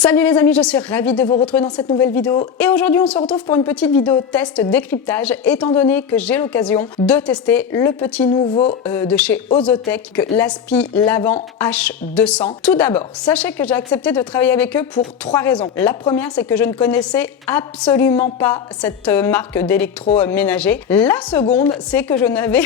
Salut les amis, je suis ravie de vous retrouver dans cette nouvelle vidéo et aujourd'hui on se retrouve pour une petite vidéo test décryptage étant donné que j'ai l'occasion de tester le petit nouveau de chez Ozotech, l'Aspi Lavant H200. Tout d'abord, sachez que j'ai accepté de travailler avec eux pour 3 raisons. La première, c'est que je ne connaissais absolument pas cette marque d'électroménager. La seconde, c'est que je n'avais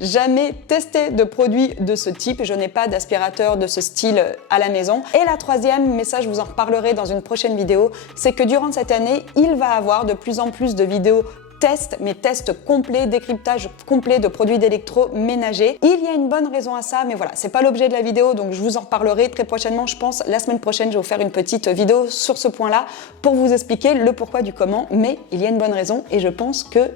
jamais testé de produit de ce type. Je n'ai pas d'aspirateur de ce style à la maison. Et la troisième, mais ça je vous en reparlerai dans une prochaine vidéo, c'est que durant cette année, il va y avoir de plus en plus de vidéos tests, mais tests complets, décryptage complet de produits d'électroménager. Il y a une bonne raison à ça, mais voilà, c'est pas l'objet de la vidéo, donc je vous en reparlerai très prochainement. Je pense la semaine prochaine, je vais vous faire une petite vidéo sur ce point-là pour vous expliquer le pourquoi du comment, mais il y a une bonne raison et je pense que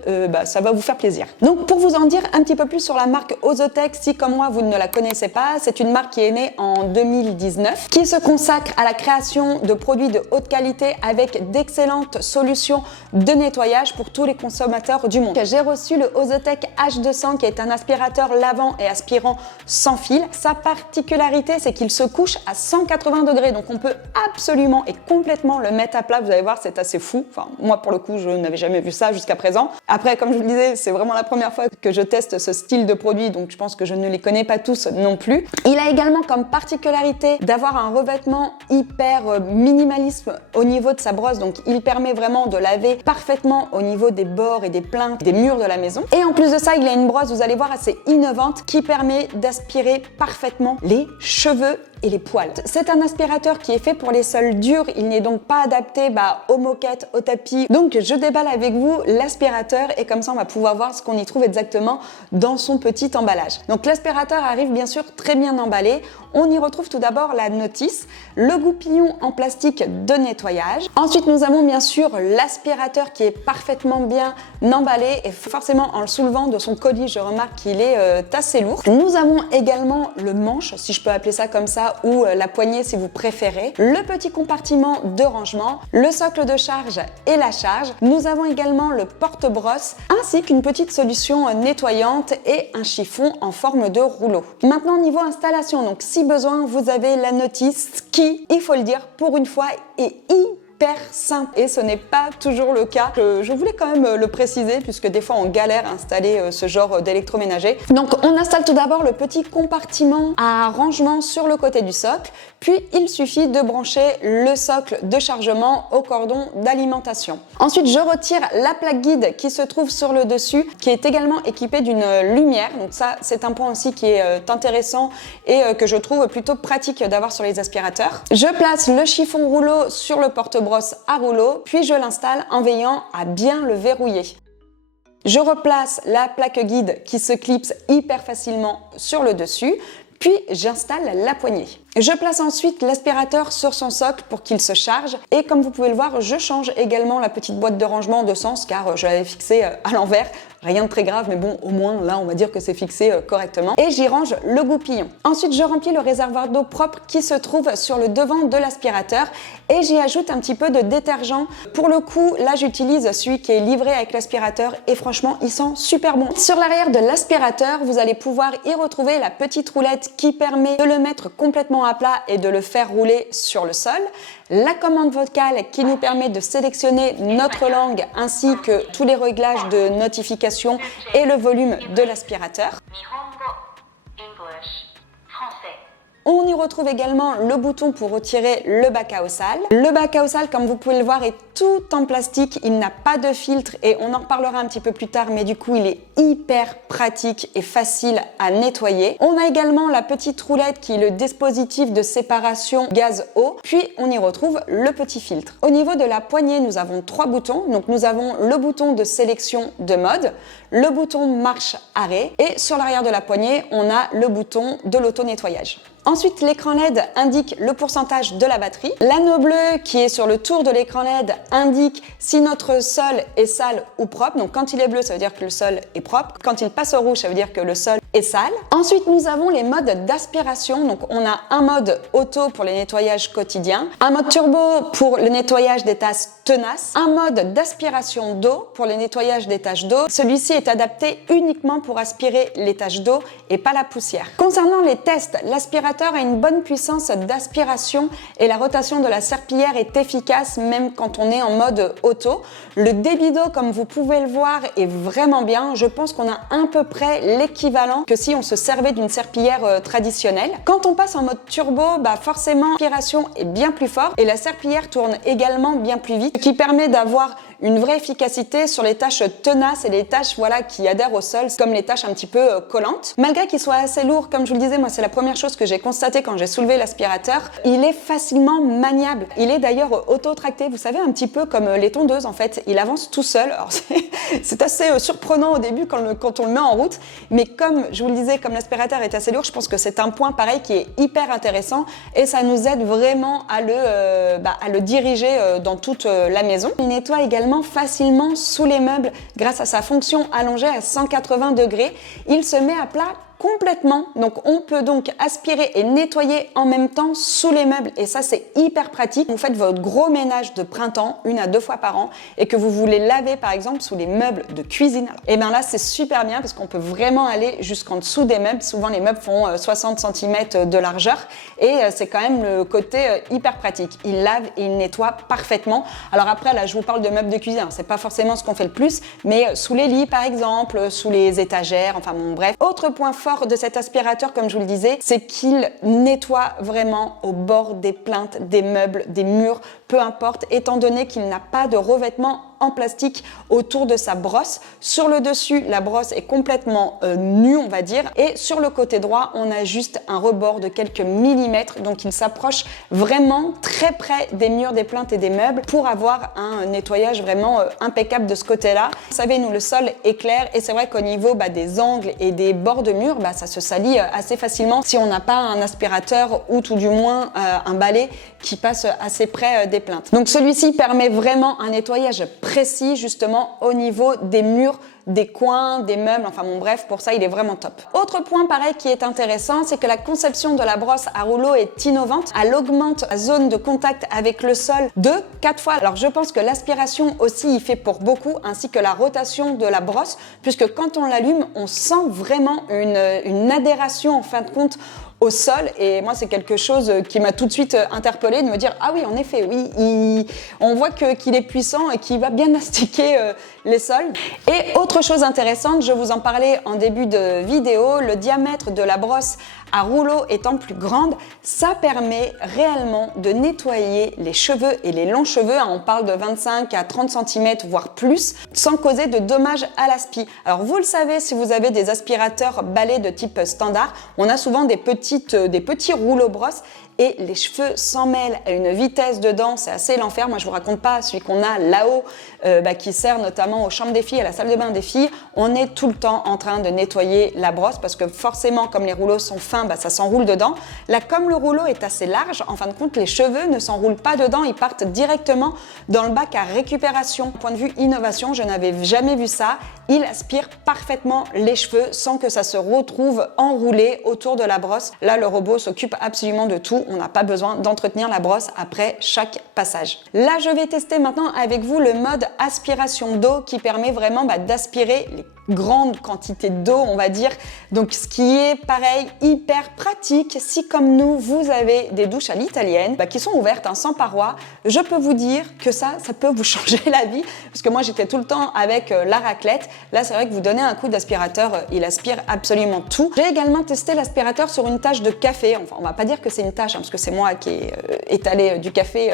ça va vous faire plaisir. Donc pour vous en dire un petit peu plus sur la marque Ozotech, si comme moi vous ne la connaissez pas, c'est une marque qui est née en 2019, qui se consacre à la création de produits de haute qualité avec d'excellentes solutions de nettoyage pour tous les consommateurs du monde. J'ai reçu le Ozotech H200 qui est un aspirateur lavant et aspirant sans fil. Sa particularité, c'est qu'il se couche à 180 degrés, donc on peut absolument et complètement le mettre à plat. Vous allez voir, c'est assez fou. Enfin, moi pour le coup, je n'avais jamais vu ça jusqu'à présent. Après, comme je vous le disais, c'est vraiment la première fois que je teste ce style de produit, donc je pense que je ne les connais pas tous non plus. Il a également comme particularité d'avoir un revêtement hyper minimaliste au niveau de sa brosse, donc il permet vraiment de laver parfaitement au niveau des bords et des plaintes des murs de la maison. Et en plus de ça, il a une brosse, vous allez voir, assez innovante qui permet d'aspirer parfaitement les cheveux et les poils. C'est un aspirateur qui est fait pour les sols durs, il n'est donc pas adapté aux moquettes, au tapis. Donc je déballe avec vous l'aspirateur et comme ça on va pouvoir voir ce qu'on y trouve exactement dans son petit emballage. Donc l'aspirateur arrive bien sûr très bien emballé. On y retrouve tout d'abord la notice, le goupillon en plastique de nettoyage. Ensuite nous avons bien sûr l'aspirateur qui est parfaitement bien emballé et forcément en le soulevant de son colis, je remarque qu'il est assez lourd. Nous avons également le manche, si je peux appeler ça comme ça, ou la poignée si vous préférez, le petit compartiment de rangement, le socle de charge et la charge. Nous avons également le porte-brosse ainsi qu'une petite solution nettoyante et un chiffon en forme de rouleau. Maintenant niveau installation, donc si besoin vous avez la notice qui, il faut le dire, pour une fois est hyper simple et ce n'est pas toujours le cas. Je voulais quand même le préciser puisque des fois on galère à installer ce genre d'électroménager. Donc on installe tout d'abord le petit compartiment à rangement sur le côté du socle, puis il suffit de brancher le socle de chargement au cordon d'alimentation. Ensuite je retire la plaque guide qui se trouve sur le dessus, qui est également équipée d'une lumière. Donc ça c'est un point aussi qui est intéressant et que je trouve plutôt pratique d'avoir sur les aspirateurs. Je place le chiffon rouleau sur le porte-brosse à rouleau, puis je l'installe en veillant à bien le verrouiller. Je replace la plaque guide qui se clipse hyper facilement sur le dessus, puis j'installe la poignée. Je place ensuite l'aspirateur sur son socle pour qu'il se charge et comme vous pouvez le voir, je change également la petite boîte de rangement de sens car je l'avais fixée à l'envers. Rien de très grave, mais bon, au moins là on va dire que c'est fixé correctement. Et j'y range le goupillon. Ensuite je remplis le réservoir d'eau propre qui se trouve sur le devant de l'aspirateur et j'y ajoute un petit peu de détergent. Pour le coup, là j'utilise celui qui est livré avec l'aspirateur et franchement il sent super bon. Sur l'arrière de l'aspirateur, vous allez pouvoir y retrouver la petite roulette qui permet de le mettre complètement à plat et de le faire rouler sur le sol. La commande vocale qui nous permet de sélectionner notre langue ainsi que tous les réglages de notification et le volume de l'aspirateur. On y retrouve également le bouton pour retirer le bac à eau sale. Le bac à eau sale, comme vous pouvez le voir, est tout en plastique. Il n'a pas de filtre et on en reparlera un petit peu plus tard, mais du coup, il est hyper pratique et facile à nettoyer. On a également la petite roulette qui est le dispositif de séparation gaz-eau. Puis, on y retrouve le petit filtre. Au niveau de la poignée, nous avons 3 boutons. Donc, nous avons le bouton de sélection de mode, le bouton marche-arrêt et sur l'arrière de la poignée, on a le bouton de l'auto-nettoyage. Ensuite, l'écran LED indique le pourcentage de la batterie. L'anneau bleu qui est sur le tour de l'écran LED indique si notre sol est sale ou propre. Donc quand il est bleu, ça veut dire que le sol est propre. Quand il passe au rouge, ça veut dire que le sol est sale. Ensuite, nous avons les modes d'aspiration. Donc on a un mode auto pour les nettoyages quotidiens, un mode turbo pour le nettoyage des tasses tenaces, un mode d'aspiration d'eau pour le nettoyage des taches d'eau. Celui-ci est adapté uniquement pour aspirer les taches d'eau et pas la poussière. Concernant les tests, l'aspiration L'aspirateur a une bonne puissance d'aspiration et la rotation de la serpillière est efficace même quand on est en mode auto. Le débit d'eau, comme vous pouvez le voir, est vraiment bien. Je pense qu'on a à peu près l'équivalent que si on se servait d'une serpillière traditionnelle. Quand on passe en mode turbo, forcément l'aspiration est bien plus forte et la serpillière tourne également bien plus vite, ce qui permet d'avoir une vraie efficacité sur les tâches tenaces et les tâches qui adhèrent au sol, comme les tâches un petit peu collantes. Malgré qu'il soit assez lourd, comme je vous le disais, moi c'est la première chose que j'ai constatée quand j'ai soulevé l'aspirateur, il est facilement maniable. Il est d'ailleurs auto-tracté, vous savez, un petit peu comme les tondeuses en fait, il avance tout seul. Alors c'est assez surprenant au début quand on le met en route, mais comme je vous le disais, comme l'aspirateur est assez lourd, je pense que c'est un point pareil qui est hyper intéressant et ça nous aide vraiment à le diriger dans toute la maison. Il nettoie également facilement sous les meubles grâce à sa fonction allongée à 180 degrés. Il se met à plat complètement, donc on peut donc aspirer et nettoyer en même temps sous les meubles et ça c'est hyper pratique. Vous faites votre gros ménage de printemps 1 à 2 fois par an et que vous voulez laver par exemple sous les meubles de cuisine, et bien là c'est super bien parce qu'on peut vraiment aller jusqu'en dessous des meubles. Souvent les meubles font 60 cm de largeur et c'est quand même le côté hyper pratique. Il lave et il nettoie parfaitement. Alors après là je vous parle de meubles de cuisine, c'est pas forcément ce qu'on fait le plus, mais sous les lits par exemple, sous les étagères, enfin bon bref. Autre point fort de cet aspirateur, comme je vous le disais, c'est qu'il nettoie vraiment au bord des plinthes, des meubles, des murs, peu importe, étant donné qu'il n'a pas de revêtement en plastique autour de sa brosse. Sur le dessus, la brosse est complètement nue, on va dire, et sur le côté droit, on a juste un rebord de quelques millimètres, donc il s'approche vraiment très près des murs, des plinthes et des meubles pour avoir un nettoyage vraiment impeccable de ce côté-là. Vous savez, nous, le sol est clair et c'est vrai qu'au niveau des angles et des bords de mur, ça se salit assez facilement si on n'a pas un aspirateur ou tout du moins un balai qui passe assez près des plinthes. Donc celui-ci permet vraiment un nettoyage précis justement au niveau des murs, des coins, des meubles, enfin bon bref, pour ça il est vraiment top. Autre point pareil qui est intéressant, c'est que la conception de la brosse à rouleau est innovante. Elle augmente la zone de contact avec le sol de 4 fois. Alors je pense que l'aspiration aussi y fait pour beaucoup, ainsi que la rotation de la brosse, puisque quand on l'allume, on sent vraiment une adhération en fin de compte au sol, et moi c'est quelque chose qui m'a tout de suite interpellée de me dire ah oui en effet oui, on voit qu'il est puissant et qu'il va bien astiquer les sols. Et autre chose intéressante, je vous en parlais en début de vidéo, le diamètre de la brosse à rouleau étant plus grande, ça permet réellement de nettoyer les cheveux et les longs cheveux, on parle de 25 à 30 cm voire plus, sans causer de dommages à l'aspi. Alors vous le savez, si vous avez des aspirateurs balais de type standard, on a souvent des petits rouleaux brosses et les cheveux s'en mêlent à une vitesse dedans, c'est assez l'enfer. Moi je vous raconte pas celui qu'on a là-haut qui sert notamment aux chambres des filles, à la salle de bain des filles. On est tout le temps en train de nettoyer la brosse parce que forcément comme les rouleaux sont fins, ça s'enroule dedans. Là comme le rouleau est assez large, en fin de compte les cheveux ne s'enroulent pas dedans, ils partent directement dans le bac à récupération. Point de vue innovation, je n'avais jamais vu ça. Il aspire parfaitement les cheveux sans que ça se retrouve enroulé autour de la brosse. Là le robot s'occupe absolument de tout. On n'a pas besoin d'entretenir la brosse après chaque passage. Là, je vais tester maintenant avec vous le mode aspiration d'eau qui permet vraiment d'aspirer les grandes quantités d'eau, on va dire. Donc, ce qui est pareil, hyper pratique. Si comme nous, vous avez des douches à l'italienne qui sont ouvertes, sans parois, je peux vous dire que ça peut vous changer la vie. Parce que moi, j'étais tout le temps avec la raclette. Là, c'est vrai que vous donnez un coup d'aspirateur, il aspire absolument tout. J'ai également testé l'aspirateur sur une tache de café. Enfin, on va pas dire que c'est une tache, parce que c'est moi qui ai étalé du café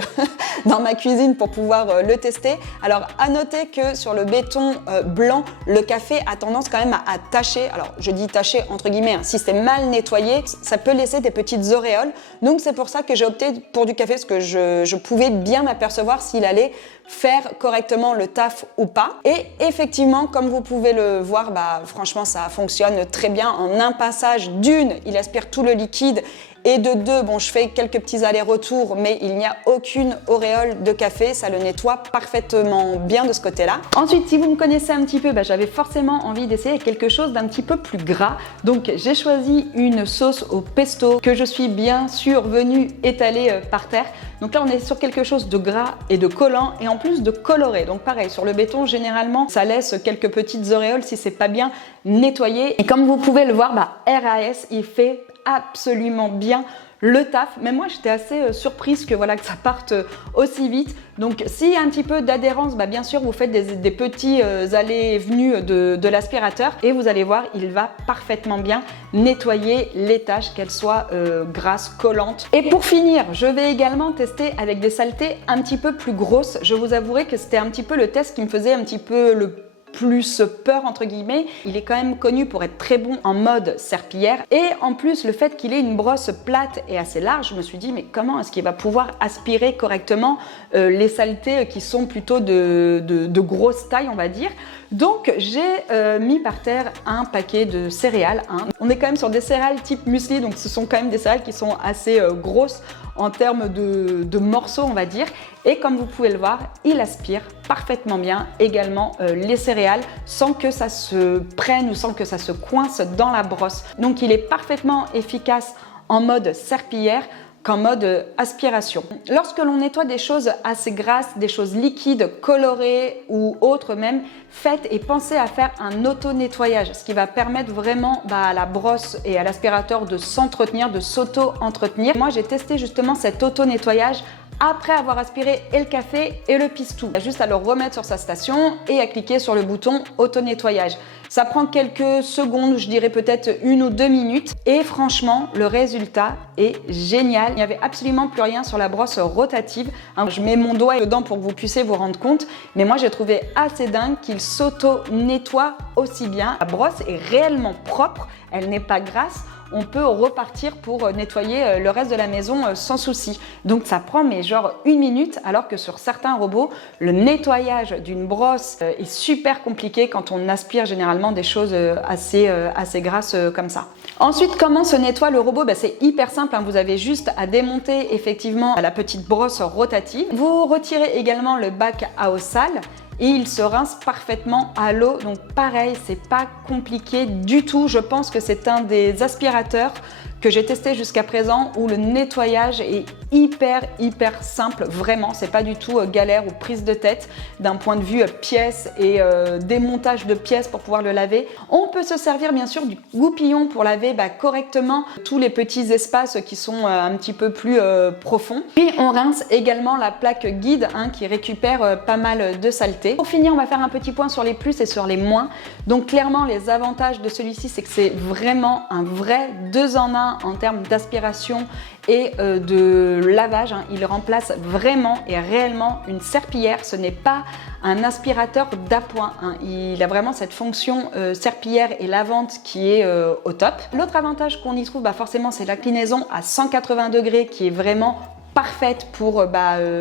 dans ma cuisine pour pouvoir le tester. Alors, à noter que sur le béton blanc, le café a tendance quand même à tacher. Alors, je dis tacher entre guillemets, si c'est mal nettoyé, ça peut laisser des petites auréoles. Donc, c'est pour ça que j'ai opté pour du café, parce que je pouvais bien m'apercevoir s'il allait faire correctement le taf ou pas. Et effectivement, comme vous pouvez le voir, franchement, ça fonctionne très bien. En un passage d'une, il aspire tout le liquide. Et de deux, je fais quelques petits allers-retours, mais il n'y a aucune auréole de café, ça le nettoie parfaitement bien de ce côté-là. Ensuite, si vous me connaissez un petit peu, j'avais forcément envie d'essayer quelque chose d'un petit peu plus gras. Donc j'ai choisi une sauce au pesto que je suis bien sûr venue étaler par terre. Donc là, on est sur quelque chose de gras et de collant et en plus de coloré. Donc pareil, sur le béton, généralement, ça laisse quelques petites auréoles si c'est pas bien nettoyé. Et comme vous pouvez le voir, RAS, il fait absolument bien le taf. Même moi j'étais assez surprise que voilà que ça parte aussi vite. Donc s'il y a un petit peu d'adhérence, bien sûr vous faites des petits allées et venues de l'aspirateur et vous allez voir, il va parfaitement bien nettoyer les taches, qu'elles soient grasses, collantes. Et pour finir, je vais également tester avec des saletés un petit peu plus grosses. Je vous avouerai que c'était un petit peu le test qui me faisait un petit peu le plus peur entre guillemets. Il est quand même connu pour être très bon en mode serpillière et en plus le fait qu'il ait une brosse plate et assez large, je me suis dit mais comment est-ce qu'il va pouvoir aspirer correctement les saletés qui sont plutôt de grosse taille on va dire. Donc j'ai mis par terre un paquet de céréales. On est quand même sur des céréales type muesli, donc ce sont quand même des céréales qui sont assez grosses en termes de morceaux on va dire. Et comme vous pouvez le voir, il aspire parfaitement bien également les céréales sans que ça se prenne ou sans que ça se coince dans la brosse. Donc il est parfaitement efficace en mode serpillière qu'en mode aspiration. Lorsque l'on nettoie des choses assez grasses, des choses liquides, colorées ou autres même, faites et pensez à faire un auto-nettoyage, ce qui va permettre vraiment à la brosse et à l'aspirateur de s'entretenir, de s'auto-entretenir. Moi j'ai testé justement cet auto-nettoyage après avoir aspiré et le café et le pistou. Il y a juste à le remettre sur sa station et à cliquer sur le bouton auto-nettoyage. Ça prend quelques secondes, je dirais peut-être 1 ou 2 minutes et franchement le résultat est génial. Il n'y avait absolument plus rien sur la brosse rotative. Je mets mon doigt dedans pour que vous puissiez vous rendre compte, mais moi j'ai trouvé assez dingue qu'il s'auto-nettoie aussi bien. La brosse est réellement propre, elle n'est pas grasse. On peut repartir pour nettoyer le reste de la maison sans souci. Donc ça prend genre 1 minute alors que sur certains robots, le nettoyage d'une brosse est super compliqué quand on aspire généralement des choses assez grasses comme ça. Ensuite, comment se nettoie le robot? C'est hyper simple, vous avez juste à démonter effectivement la petite brosse rotative. Vous retirez également le bac à eau sale et il se rince parfaitement à l'eau. Donc pareil, c'est pas compliqué du tout. Je pense que c'est un des aspirateurs que j'ai testé jusqu'à présent où le nettoyage est hyper simple, vraiment. C'est pas du tout galère ou prise de tête d'un point de vue pièces et démontage de pièces pour pouvoir le laver. On peut se servir bien sûr du goupillon pour laver correctement tous les petits espaces qui sont un petit peu plus profonds. Puis on rince également la plaque guide qui récupère pas mal de saleté. Pour finir, on va faire un petit point sur les plus et sur les moins. Donc clairement, les avantages de celui-ci, c'est que c'est vraiment un vrai 2 en 1 en termes d'aspiration et de lavage. Il remplace vraiment et réellement une serpillière. Ce n'est pas un aspirateur d'appoint. Il a vraiment cette fonction serpillière et lavante qui est au top. L'autre avantage qu'on y trouve, forcément, c'est l'inclinaison à 180 degrés qui est vraiment parfaite pour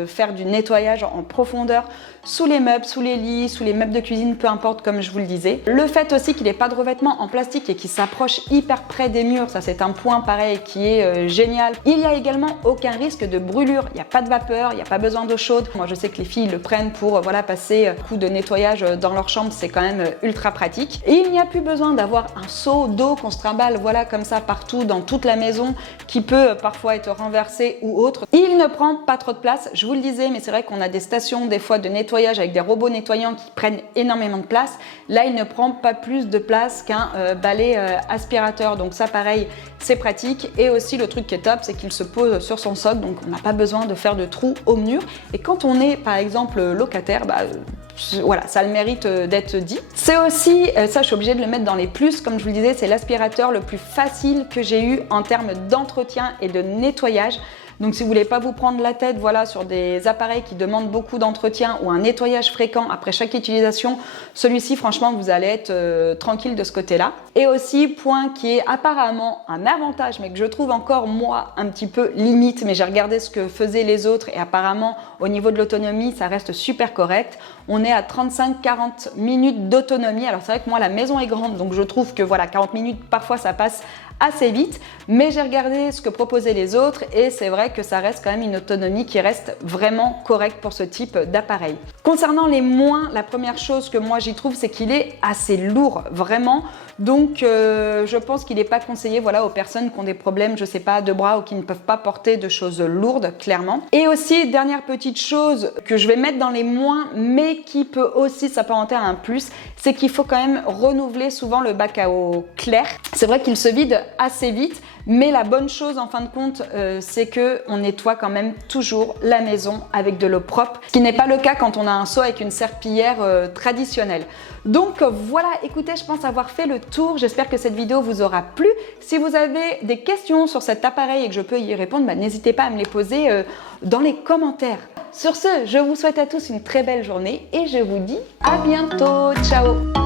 faire du nettoyage en profondeur sous les meubles, sous les lits, sous les meubles de cuisine, peu importe comme je vous le disais. Le fait aussi qu'il n'ait pas de revêtement en plastique et qu'il s'approche hyper près des murs, ça c'est un point pareil qui est génial. Il n'y a également aucun risque de brûlure, il n'y a pas de vapeur, il n'y a pas besoin d'eau chaude. Moi je sais que les filles le prennent pour passer un coup de nettoyage dans leur chambre, c'est quand même ultra pratique. Et il n'y a plus besoin d'avoir un seau d'eau qu'on se trimballe comme ça partout dans toute la maison qui peut parfois être renversé ou autre. Il ne prend pas trop de place, je vous le disais, mais c'est vrai qu'on a des stations des fois de nettoyage avec des robots nettoyants qui prennent énormément de place. Là, il ne prend pas plus de place qu'un balai aspirateur. Donc ça, pareil, c'est pratique. Et aussi, le truc qui est top, c'est qu'il se pose sur son socle. Donc, on n'a pas besoin de faire de trous au mur. Et quand on est, par exemple, locataire, voilà, ça a le mérite d'être dit. C'est aussi, ça je suis obligée de le mettre dans les plus, comme je vous le disais, c'est l'aspirateur le plus facile que j'ai eu en termes d'entretien et de nettoyage. Donc si vous voulez pas vous prendre la tête sur des appareils qui demandent beaucoup d'entretien ou un nettoyage fréquent après chaque utilisation, celui-ci franchement vous allez être tranquille de ce côté-là. Et aussi point qui est apparemment un avantage mais que je trouve encore moi un petit peu limite, mais j'ai regardé ce que faisaient les autres et apparemment au niveau de l'autonomie ça reste super correct. On est à 35-40 minutes d'autonomie. Alors c'est vrai que moi la maison est grande donc je trouve que 40 minutes parfois ça passe assez vite, mais j'ai regardé ce que proposaient les autres et c'est vrai que ça reste quand même une autonomie qui reste vraiment correcte pour ce type d'appareil. Concernant les moins, la première chose que moi j'y trouve, c'est qu'il est assez lourd, vraiment. Donc je pense qu'il n'est pas conseillé aux personnes qui ont des problèmes, je sais pas, de bras ou qui ne peuvent pas porter de choses lourdes, clairement. Et aussi, dernière petite chose que je vais mettre dans les moins, mais qui peut aussi s'apparenter à un plus, c'est qu'il faut quand même renouveler souvent le bac à eau clair. C'est vrai qu'il se vide assez vite. Mais la bonne chose en fin de compte, c'est qu'on nettoie quand même toujours la maison avec de l'eau propre, ce qui n'est pas le cas quand on a un seau avec une serpillière traditionnelle. Donc voilà, écoutez, je pense avoir fait le tour. J'espère que cette vidéo vous aura plu. Si vous avez des questions sur cet appareil et que je peux y répondre, n'hésitez pas à me les poser dans les commentaires. Sur ce, je vous souhaite à tous une très belle journée et je vous dis à bientôt. Ciao!